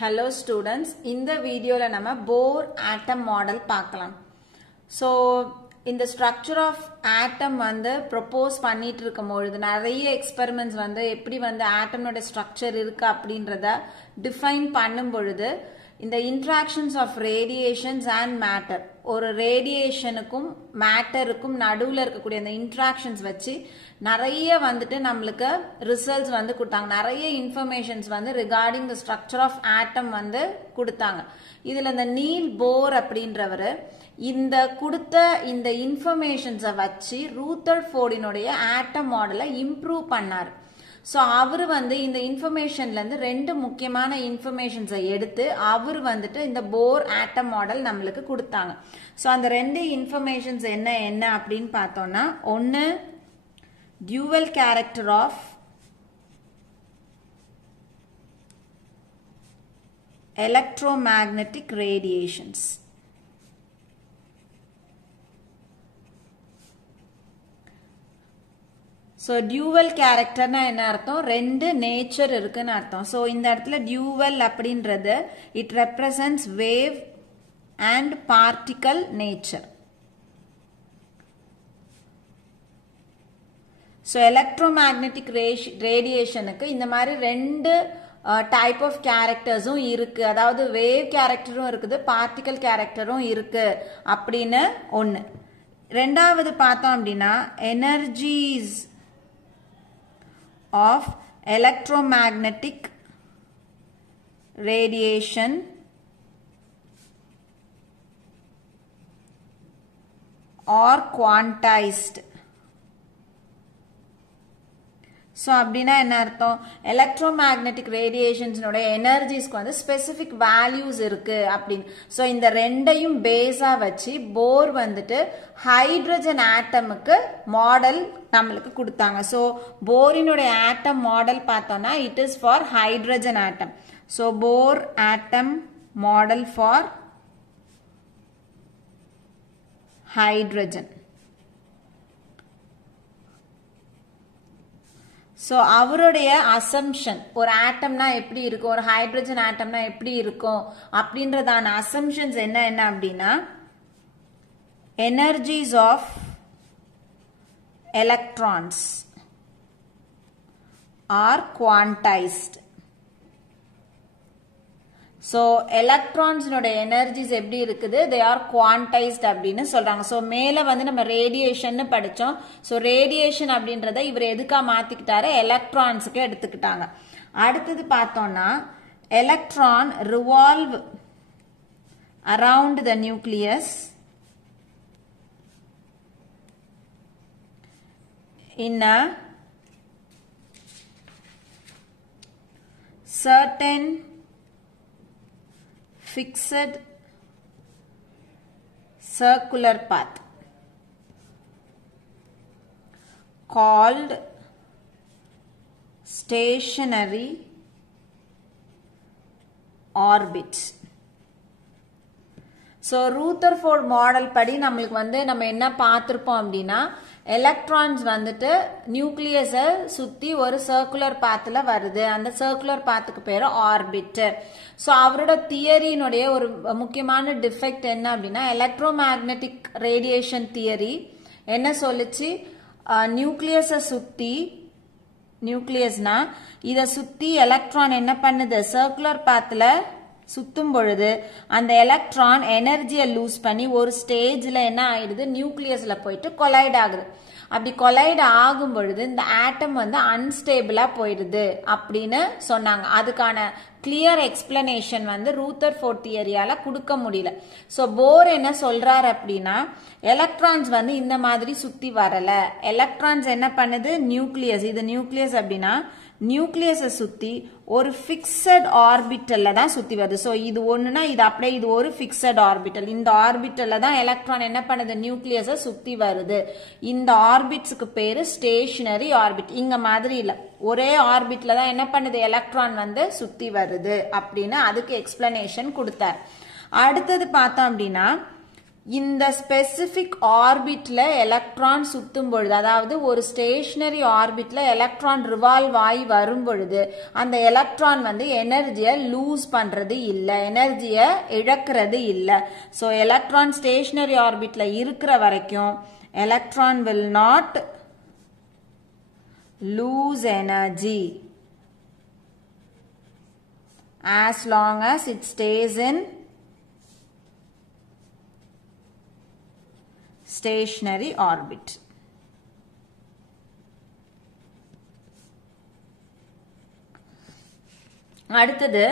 Hello students, இந்த வீடியோல நம்ம Bohr atom model பார்க்கலாம். So இந்த structure of atom வந்து propose பண்ணிட்டு இருக்கும்போது நிறைய experiments வந்து எப்படி வந்து atom ஓட structure இருக்கு அப்படின்றத define பண்ணும் பொழுது இந்த interactions of radiations and matter ஒரு radiationக்கும் matterக்கும் நடுவுல இருக்கக்கூடிய அந்த interactions வச்சு நிறைய வந்துட்டு நமக்கு ரிசல்ட்ஸ் வந்து கொடுத்தாங்க. நிறைய இன்ஃபர்மேஷன்ஸ் வந்து regarding the structure of atom வந்து கொடுத்தாங்க. இதுல இந்த நீல் போர் அப்படின்றவர் இந்த கொடுத்த இந்த இன்ஃபர்மேஷன்ஸை வச்சு ரூதர்ஃபோர்டினுடைய ஆட்டம் மாடலை இம்ப்ரூவ் பண்ணார். ஸோ அவர் வந்து இந்த இன்ஃபர்மேஷன்ல இருந்து ரெண்டு முக்கியமான இன்ஃபர்மேஷன்ஸை எடுத்து அவர் வந்துட்டு இந்த போர் ஆட்டம் மாடல் நம்மளுக்கு கொடுத்தாங்க. ஸோ அந்த ரெண்டு இன்ஃபர்மேஷன்ஸ் என்ன அப்படின்னு பார்த்தோம்னா, ஒன்று dual character of electromagnetic radiations. So dual character na enna artham, rendu nature irukku artham. So இந்த இடத்துல dual அப்படின்றது it represents wave and particle nature. So electromagnetic radiation இந்த மாதிரி ரெண்டு டைப் ஆஃப் கேரக்டர்ஸும் இருக்கு. அதாவது வேவ் கேரக்டரும் இருக்குது, பார்ட்டிகல் கேரக்டரும் இருக்கு அப்படின்னு ஒன்று. ரெண்டாவது பார்த்தோம் அப்படின்னா energies of electromagnetic radiation are quantized. So அப்படின்னா என்ன அர்த்தம்? எலக்ட்ரோமேக்னெட்டிக் ரேடியேஷன்ஸோட எனர்ஜிஸ்க்கு வந்து ஸ்பெசிஃபிக் வேல்யூஸ் இருக்கு அப்படின்னு. ஸோ இந்த ரெண்டையும் பேஸா வச்சு போர் வந்துட்டு ஹைட்ரஜன் ஆட்டமுக்கு மாடல் நம்மளுக்கு கொடுத்தாங்க. ஸோ போரினுடைய ஆட்டம் மாடல் பார்த்தோம்னா it is for hydrogen atom. So Bohr atom model for hydrogen. So அவருடைய அசம்ஷன் ஒரு ஆட்டம்னா எப்படி இருக்கும், ஒரு ஹைட்ரஜன் ஆட்டம்னா எப்படி இருக்கும் அப்படின்றதான அசம்ஷன்ஸ் என்ன அப்படின்னா, energies of electrons are quantized. So எலக்ட்ரான்ஸோட எனர்ஜிஸ் எப்படி இருக்குது, தே ஆர் குவான்டைஸ்ட் அப்படின்னு சொல்றாங்க. ஸோ மேல வந்து நம்ம ரேடியேஷன் படிச்சோம். ஸோ ரேடியேஷன் அப்படின்றத இவர் எதுக்கா மாத்திக்கிட்டாரு, எலக்ட்ரான்ஸுக்கு எடுத்துக்கிட்டாங்க. அடுத்தது பார்த்தோம்னா electron revolve around the nucleus in a certain fixed circular path called stationary orbits. So Rutherford model படி நம்மளுக்கு வந்து நம்ம என்ன பார்த்துருப்போம் அப்படின்னா, எலக்ட்ரான்ஸ் வந்துட்டு நியூக்ளியஸை சுற்றி ஒரு சர்க்குலர் பாத்தில் வருது. அந்த சர்க்குலர் பாத்துக்கு பேர் ஆர்பிட். ஸோ அவரோட தியரியினுடைய ஒரு முக்கியமான டிஃபெக்ட் என்ன அப்படின்னா, எலக்ட்ரோமேக்னெட்டிக் ரேடியேஷன் தியரி என்ன சொல்லிச்சு, நியூக்ளியஸை சுற்றி, நியூக்ளியஸ்னா இதை சுற்றி எலக்ட்ரான் என்ன பண்ணுது, சர்க்குலர் பாத்தில் சுத்தும் பொழுது அந்த எலக்ட்ரான் எனர்ஜியை லூஸ் பண்ணி ஒரு ஸ்டேஜ்ல என்ன ஆயிடுது, நியூக்ளியஸ்ல போயிட்டு கொலைட் ஆகுது. அப்படி கொலைட் ஆகும் பொழுது இந்த ஆட்டம் வந்து அன்ஸ்டேபிளா போயிடுது அப்படின்னு சொன்னாங்க. அதுக்கான கிளியர் எக்ஸ்பிளனேஷன் வந்து ரூதர்ஃபோர்ட் தியரியால கொடுக்க முடியல. ஸோ போர் என்ன சொல்றாரு அப்படின்னா, எலக்ட்ரான்ஸ் வந்து இந்த மாதிரி சுத்தி வரல. எலக்ட்ரான்ஸ் என்ன பண்ணுது, நியூக்ளியஸ், இது நியூக்ளியஸ் அப்படின்னா நியூக்ளியஸை சுத்தி ஒரு பிக்சட் ஆர்பிட்டல்ல தான் சுத்தி வருது. ஸோ இது ஒண்ணுனா இது அப்படியே இது ஒரு பிக்சட் ஆர்பிட்டல். இந்த ஆர்பிட்டல்ல தான் எலக்ட்ரான் என்ன பண்ணுது, நியூக்ளியஸை சுத்தி வருது. இந்த ஆர்பிட்ஸுக்கு பேரு ஸ்டேஷனரி ஆர்பிட். இங்க மாதிரி இல்ல, ஒரே ஆர்பிட்ல தான் என்ன பண்ணுது, எலக்ட்ரான் வந்து சுத்தி வருது அப்படின்னு அதுக்கு எக்ஸ்பிளனேஷன் கொடுத்தார். அடுத்தது பார்த்தோம் அப்படின்னா இந்த ஸ்பெசிபிக் ஆர்பிட்ல எலக்ட்ரான் சுத்தும் பொழுது, அதாவது ஒரு ஸ்டேஷனரி ஆர்பிட்ல எலக்ட்ரான் ரிவால்வ் ஆகி வரும் பொழுது அந்த எலக்ட்ரான் வந்து எனர்ஜியை லூஸ் பண்றது இல்ல, எனர்ஜியை இழக்கிறது இல்ல. சோ எலக்ட்ரான் ஸ்டேஷனரி ஆர்பிட்ல இருக்கிற வரைக்கும் electron will not lose energy as long as it stays in stationary orbit. அடுத்தது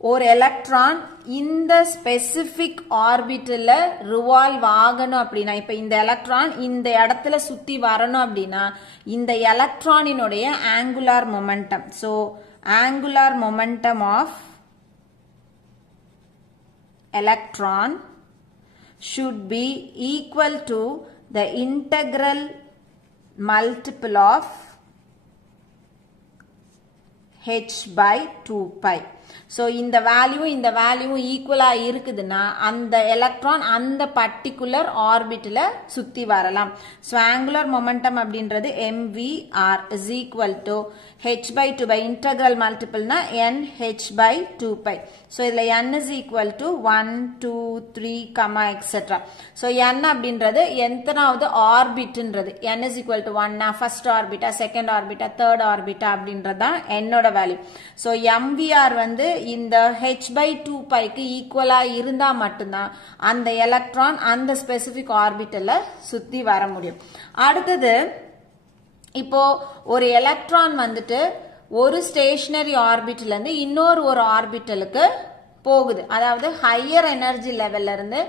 ஒரு எலக்ட்ரான் இந்த ஸ்பெசிபிக் ஆர்பிட்டல்ல ரிவால்வ் ஆகணும் அப்படின்னா, இப்ப இந்த எலக்ட்ரான் இந்த இடத்துல சுத்தி வரணும் அப்படின்னா இந்த எலக்ட்ரானினுடைய angular momentum, so angular momentum of electron should be equal to the integral multiple of h by 2 pi. So இந்த வேல்யூ ஈக்குவலா இருக்குதுன்னா அந்த எலக்ட்ரான் அந்த பர்டிகுலர் ஆர்பிட்ல சுத்தி வரலாம். So angular momentum அப்படின்றது mvr is equal to h by 2 by integral multiple na n h by 2 pi. So இதுல n is equal to 1 2 3 comma etc. So n அப்படின்றது எத்தனாவது ஆர்பிட்ன்றது, n is equal to 1 first orbit, second orbit, third orbit அப்படின்றது தான் n ஓட value. So mvr வந்து இந்த h by 2 pi க்கு ஈக்குவலா இருந்தா மட்டும்தான் அந்த எலக்ட்ரான் அந்த ஸ்பெசிபிக் ஆர்பிட்டல்ல சுத்தி வர முடியும். அடுத்தது இப்போ ஒரு எலக்ட்ரான் வந்துட்டு ஒரு ஸ்டேஷனரி ஆர்பிட்ல இருந்து இன்னொரு ஒரு ஆர்பிட்டலுக்கு போகுது, அதாவது ஹையர் எனர்ஜி லெவல்ல இருந்து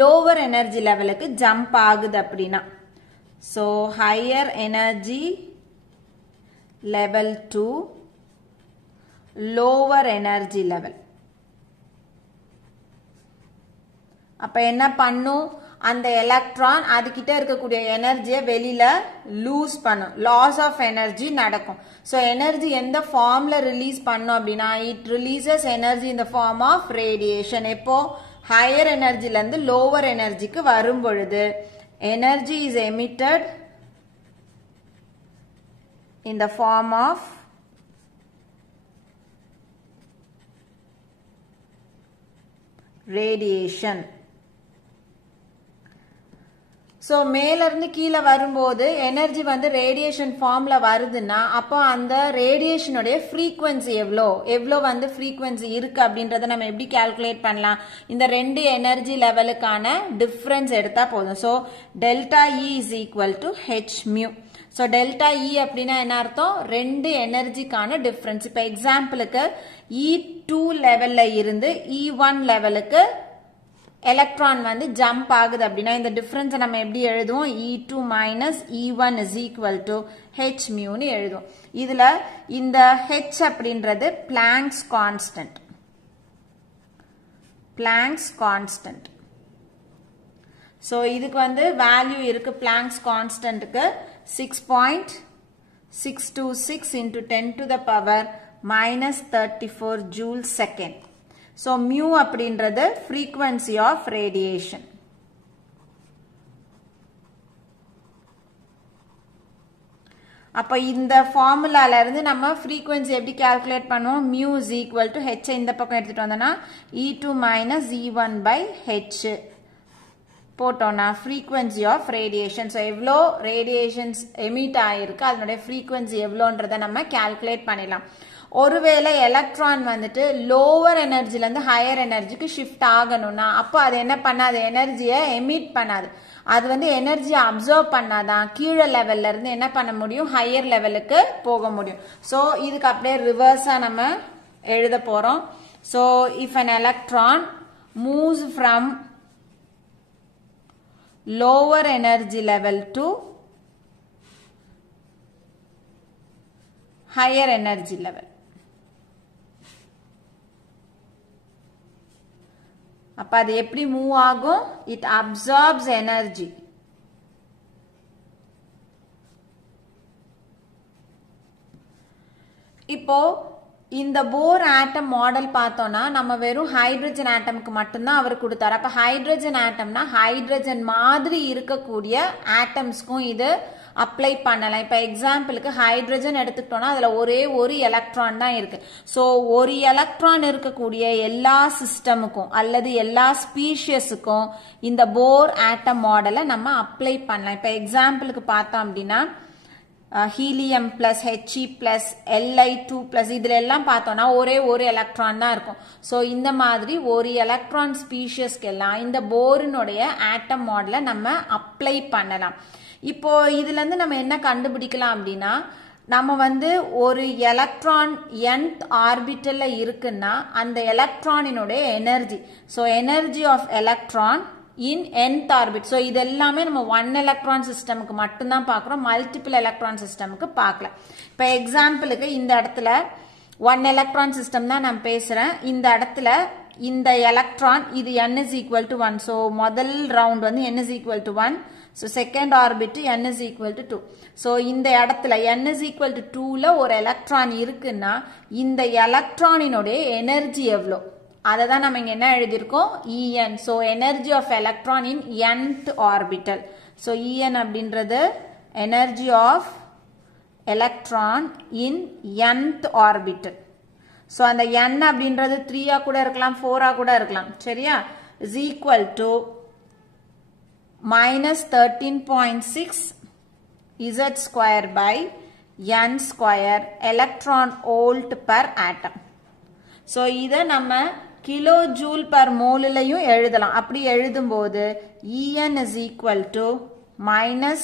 லோவர் எனர்ஜி லெவலுக்கு ஜம்ப் ஆகுது அப்படின்னா, so higher energy level to lower energy level. அப்ப என்ன பண்ணும், அந்த எலக்ட்ரான் அதுகிட்ட இருக்கக்கூடிய எனர்ஜியை வெளியில லூஸ் பண்ணும், லாஸ் ஆஃப் எனர்ஜி நடக்கும். சோ எனர்ஜி எந்த ஃபார்ம்ல ரிலீஸ் பண்ணும் அப்படின்னா it releases energy in the form of radiation. எப்போ ஹையர் எனர்ஜில இருந்து லோவர் எனர்ஜிக்கு வரும் பொழுது energy is emitted in the form of radiation. So மேல இருந்து கீழே வரும்போது எனர்ஜி வந்து ரேடியேஷன் ஃபார்ம்ல வருதுன்னா அப்போ அந்த ரேடியேஷனுடைய ஃப்ரீக்வன்சி எவ்வளோ வந்து ஃப்ரீக்வன்சி இருக்கு அப்படின்றத நம்ம எப்படி கால்குலேட் பண்ணலாம், இந்த ரெண்டு எனர்ஜி லெவலுக்கான டிஃபரன்ஸ் எடுத்தா போதும். So delta E is equal to H mu. So delta இ அப்படின்னா என்ன அர்த்தம், ரெண்டு எனர்ஜிக்கான டிஃபரன்ஸ். இப்ப எக்ஸாம்பிளுக்கு E2 லெவல்ல இருந்து E1 லெவலுக்கு எலக்ட்ரான் வந்து ஜம்ப் ஆகுது அப்படின்னா இந்த டிஃபரன்ஸ் நம்ம எப்படி எழுதுவோம், E2 minus E1 is equal to h mu னு எழுதுவோம். இதுல இந்த h அப்படின்றது blanks constant, blanks constant. So இதுக்கு வந்து வேல்யூ இருக்கு blanks கான்ஸ்டன்ட்க்கு 6.626 into 10 to the power minus 34 joule second. So mu அப்படின்றது frequency of radiation. அப்ப இந்த ஃபார்முலால இருந்து நம்ம frequency எப்படி கால்குலேட் பண்ணுவோம், mu is equal to h இந்த பக்கம் எடுத்துட்டு வந்தனா E2 minus E1 by h போட்டோம்னா frequency of radiation. So எவ்வளோ radiations emit ஆயிருக்கு அதனுடைய frequency எவ்வளோன்றதை நம்ம கால்குலேட் பண்ணிடலாம். ஒருவேளை எலக்ட்ரான் வந்துட்டு லோவர் எனர்ஜில இருந்து ஹையர் எனர்ஜிக்கு ஷிஃப்ட் ஆகணும்னா அப்போ அது என்ன பண்ணாது, எனர்ஜியை எமிட் பண்ணாது, அது வந்து எனர்ஜியை அப்சர்வ் பண்ணாதான் கீழே லெவல்ல இருந்து என்ன பண்ண முடியும், ஹையர் லெவலுக்கு போக முடியும். ஸோ இதுக்கு அப்படியே ரிவர்ஸா நம்ம எழுத போறோம். So if an electron moves from lower energy level to higher energy level, அப்ப அது எப்படி மூவ் ஆகும், it absorbs energy. இப்போ இந்த போர் ஆட்டம் மாடல் பார்த்தோம்னா நம்ம வெறும் ஹைட்ரஜன் ஆட்டம்க்கு மட்டும்தான் அவர் கொடுத்தாரு. அப்ப ஹைட்ரஜன் ஆட்டம்னா ஹைட்ரஜன் மாதிரி இருக்கக்கூடிய ஆட்டம்ஸ்க்கும் இது அப்ளை பண்ணலாம். இப்ப எக்ஸாம்பிளுக்கு ஹைட்ரஜன் எடுத்துக்கிட்டோம்னா அதுல ஒரே ஒரு எலக்ட்ரான் தான் இருக்கு. சோ ஒரு எலக்ட்ரான் இருக்கக்கூடிய எல்லா சிஸ்டமுக்கும் அல்லது எல்லா ஸ்பீஷியஸுக்கும் இந்த போர் ஆட்டம் மாடலை நம்ம அப்ளை பண்ணலாம். இப்ப எக்ஸாம்பிளுக்கு பார்த்தோம் அப்படின்னா helium plus He plus Li2 plus இதுல எல்லாம் பார்த்தோம்னா ஒரே ஒரு எலக்ட்ரான் தான் இருக்கும். சோ இந்த மாதிரி ஒரு எலக்ட்ரான் ஸ்பீஷியஸ்க்கு எல்லாம் இந்த போரினுடைய ஆட்டம் மாடலை நம்ம அப்ளை பண்ணலாம். இப்போ இதுல இருந்து நம்ம என்ன கண்டுபிடிக்கலாம் அப்படின்னா நம்ம வந்து ஒரு எலக்ட்ரான் nth ஆர்பிட்டல்ல இருக்குன்னா அந்த எலக்ட்ரானினுடைய energy, so energy of electron in nth orbit. So இது எல்லாமே நம்ம 1 எலக்ட்ரான் சிஸ்டமுக்கு மட்டும்தான் பார்க்கிறோம், மல்டிபிள் எலக்ட்ரான் சிஸ்டமுக்கு பார்க்கல. இப்ப எக்ஸாம்பிளுக்கு இந்த இடத்துல 1 எலக்ட்ரான் சிஸ்டம் தான் நான் பேசுறேன். இந்த இடத்துல இந்த எலக்ட்ரான் இது n is equal to 1. So முதல் ரவுண்ட் வந்து n is equal to 1. So second orbit n is equal to 2. So இந்த இடத்துல n is equal to 2ல ஒரு எலக்ட்ரான் இருக்குன்னா இந்த எலக்ட்ரானினுடைய எனர்ஜி எவ்வளோ அததான் நம்ம இங்க என்ன எழுதியிருக்கோம் En. So energy of electron in nth orbital. So En அப்படின்றது energy of electron in nth orbital. So அந்த n அப்படின்றது 3 கூட இருக்கலாம் 4 கூட இருக்கலாம், சரியா? is equal to minus 13.6 Z square by n square electron volt per atom. So இதை நம்ம கிலோ ஜூல் பர் மோல்லையும் எழுதலாம். அப்படி எழுதும்போது En is equal to minus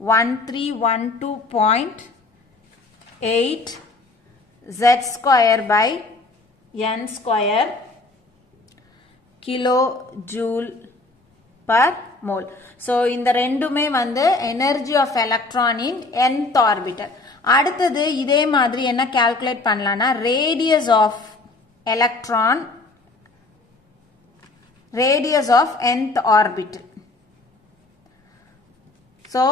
1312.8 Z square by n square kilo joule per mole. So இந்த ரெண்டுமே வந்து energy of electron in nth orbital. அடுத்தது இதே மாதிரி என்ன கால்குலேட் பண்ணலாம்னா radius of electron, radius of nth orbital. So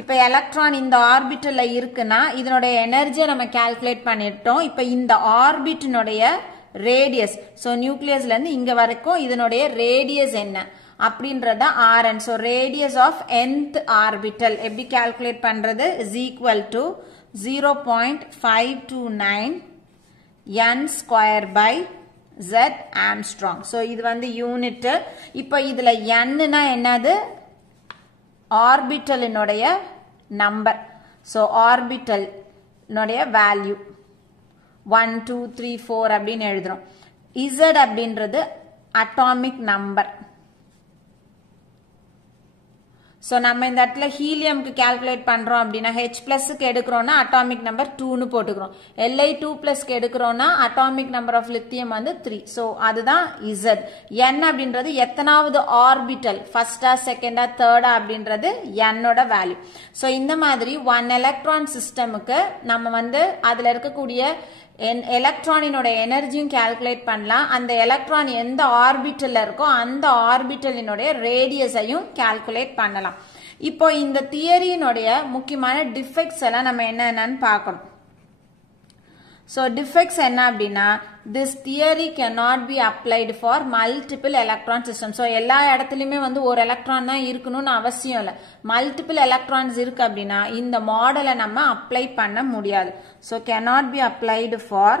இப்ப எலக்ட்ரான் இந்த ஆர்பிட்டல்ல இருக்குன்னா இதனுடைய எனர்ஜியை நம்ம கால்குலேட் பண்ணிட்டோம். இப்ப இந்த ஆர்பிட்டினுடைய ரேடியஸ், சோ நியூக்ளியஸ்ல இருந்து இங்க வரைக்கும் இதனுடைய ரேடியஸ் என்ன அப்படின்றத Rn. So radius of nth orbital எப்படி கால்குலேட் பண்றது is equal to 0.529 n square by Z Armstrong. So இது வந்து யூனிட். இப்போ இதுல n னா என்னது ஆர்பிட்டலினுடைய நம்பர். So ஆர்பிட்டலினுடைய வேல்யூ 1 2 3 4 அப்படின்னு எழுதுறோம். Z அப்படின்றது அட்டாமிக் நம்பர். So நம்ம இந்த இடத்துல ஹீலியம்க்கு கால்குலேட் பண்றோம் அப்படின்னா H பிளஸ்க்கு எடுக்கிறோம்னா அட்டாமிக் நம்பர் 2னு போட்டுக்கிறோம். Li2 பிளஸ்க்கு எடுக்கிறோம்னா அட்டாமிக் நம்பர் ஆஃப் லித்தியம் வந்து 3. So அதுதான் Z. n அப்படின்றது எத்தனாவது ஆர்பிட்டல், ஃபர்ஸ்டா செகண்டா தேர்டா அப்படின்றது n ஓட வேல்யூ. So இந்த மாதிரி 1 எலக்ட்ரான் சிஸ்டமுக்கு நம்ம வந்து அதுல இருக்கக்கூடிய எலக்ட்ரானினோட எனர்ஜியும் கால்குலேட் பண்ணலாம். அந்த எலக்ட்ரான் எந்த ஆர்பிட்டல்ல இருக்கோ அந்த ஆர்பிட்டலினுடைய ரேடியஸையும் கால்குலேட் பண்ணலாம். இப்போ இந்த தியரியினுடைய முக்கியமான டிஃபெக்ட்ஸ் எல்லாம் நம்ம என்னன்னு பார்க்கணும். So defects என்ன அப்படின்னா this theory cannot be applied for multiple electron system. So எல்லா இடத்துலயுமே வந்து ஒரு எலக்ட்ரான் தான் இருக்கணும்னு அவசியம் இல்லை. மல்டிபிள் எலக்ட்ரான்ஸ் இருக்கு அப்படின்னா இந்த மாடலை நம்ம அப்ளை பண்ண முடியாது. So cannot be applied for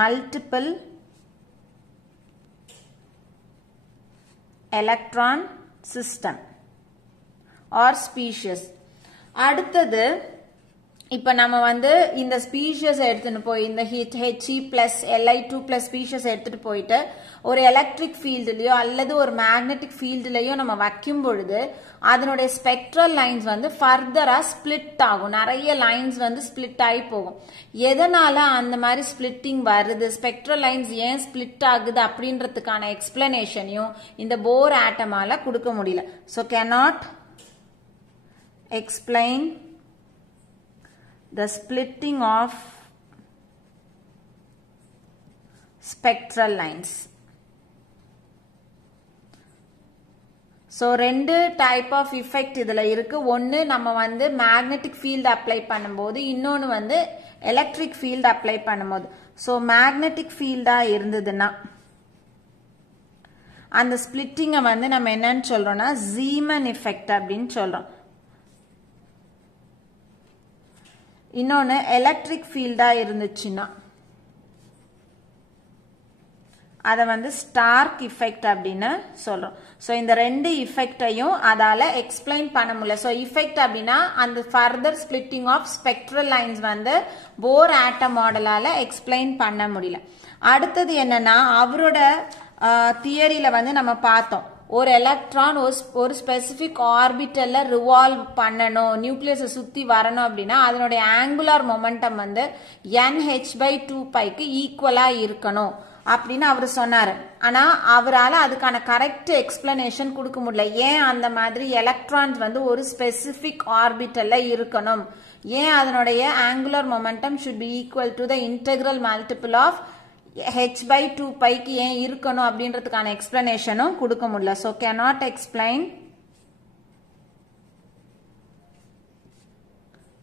multiple electron system or species. அடுத்தது இப்ப நம்ம வந்து இந்த ஸ்பீஷியஸ் எடுத்துட்டு போய் இந்த He plus Li2 plus species எடுத்துட்டு போயிட்டு ஒரு எலக்ட்ரிக் ஃபீல்டுலயோ அல்லது ஒரு மேக்னெட்டிக் ஃபீல்டுலயோ நம்ம வைக்கும் பொழுது அதனுடைய ஸ்பெக்ட்ரல் லைன்ஸ் வந்து ஃபர்தரா ஸ்பிளிட் ஆகும். நிறைய லைன்ஸ் வந்து ஸ்பிளிட் ஆகி போகும். எதனால அந்த மாதிரி ஸ்பிளிட்டிங் வருது, ஸ்பெக்ட்ரல் லைன்ஸ் ஏன் ஸ்பிளிட் ஆகுது அப்படின்றதுக்கான எக்ஸ்பிளனேஷனையும் இந்த போர் ஆட்டமால கொடுக்க முடியல. So cannot explain the splitting of spectral lines. So ரெண்டு டைப் ஆஃப் இஃபெக்ட் இதுல இருக்கு. ஒன்னு நம்ம வந்து மேக்னெட்டிக் ஃபீல்ட் அப்ளை பண்ணும்போது, இன்னொன்னு வந்து எலக்ட்ரிக் ஃபீல்ட் அப்ளை பண்ணும்போது. ஸோ மேக்னெட்டிக் ஃபீல்டா இருந்ததுன்னா அந்த ஸ்பிளிட்டிங்கை வந்து நம்ம என்னன்னு சொல்றோம்னா ஜீமன் எஃபெக்ட் அப்படின்னு சொல்றோம். இன்னொன்னு எலக்ட்ரிக் ஃபீல்டா இருந்துச்சுன்னா அதை வந்து ஸ்டார்க் இஃபெக்ட் அப்படின்னு சொல்றோம். ஸோ இந்த ரெண்டு இஃபெக்டையும் அதால எக்ஸ்பிளைன் பண்ண முடியல. ஸோ இஃபெக்ட் அப்படின்னா அந்த further splitting of spectral lines வந்து போர் ஆட்டம் மாடலால எக்ஸ்பிளைன் பண்ண முடியல. அடுத்தது என்னன்னா அவரோட தியரியில வந்து நம்ம பார்த்தோம், ஒரு எலக்ட்ரான் ஒரு ஸ்பெசிபிக் ஆர்பிட்டல்ல ரிவால்வ் பண்ணணும், நியூக்ளியஸை சுத்தி வரணும் அப்படின்னா அதனுடைய ஆங்குலர் மொமெண்டம் வந்து nh/2πக்கு ஈக்குவலா இருக்கணும் அப்படின்னு அவர் சொன்னாரு. ஆனா அவரால் அதுக்கான கரெக்ட் எக்ஸ்பிளனேஷன் கொடுக்க முடியல. ஏன் அந்த மாதிரி எலக்ட்ரான்ஸ் வந்து ஒரு ஸ்பெசிபிக் ஆர்பிட்டல்ல இருக்கணும், ஏன் அதனுடைய angular momentum should be equal to the integral multiple of h/2πக்கு ஏன் இருக்கணும் அப்படின்றதுக்கான எக்ஸ்பிளனேஷனும் கொடுக்க முடியல. So cannot explain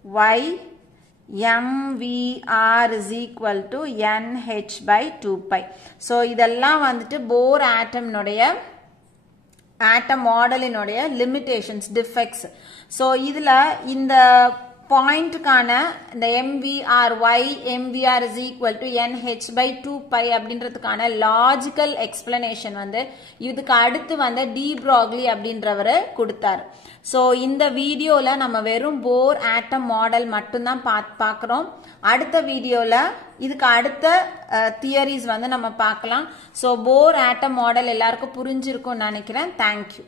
why mvr is equal to nh/2π. So இதெல்லாம் வந்துட்டு போர் ஆட்டம்னுடைய ஆட்டம் மாடலினுடைய லிமிடேஷன்ஸ், டிஃபெக்ட்ஸ். ஸோ இதுல இந்த பாயிண்ட்டுக்கான இந்த mvr is equal to nh/2π அப்படின்றதுக்கான லாஜிக்கல் எக்ஸ்பிளனேஷன் வந்து இதுக்கு அடுத்து வந்து டி ப்ராக்லி அப்படின்றவரு கொடுத்தாரு. ஸோ இந்த வீடியோல நம்ம வெறும் போர் ஆட்டம் மாடல் மட்டும்தான் பார்க்கிறோம். அடுத்த வீடியோல இதுக்கு அடுத்த தியரிஸ் வந்து நம்ம பார்க்கலாம். ஸோ போர் ஆட்டம் மாடல் எல்லாருக்கும் புரிஞ்சிருக்கும்னு நினைக்கிறேன். தேங்க்யூ.